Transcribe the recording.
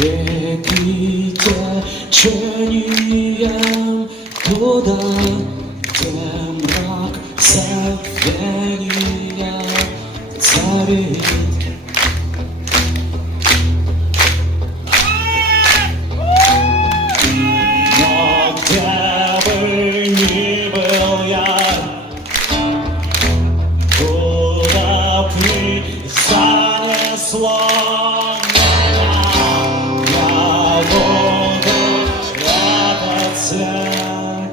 реки течением туда, где мрак забвения царит. Но где бы ни был я, куда б ни занесло меня, я буду этот свет.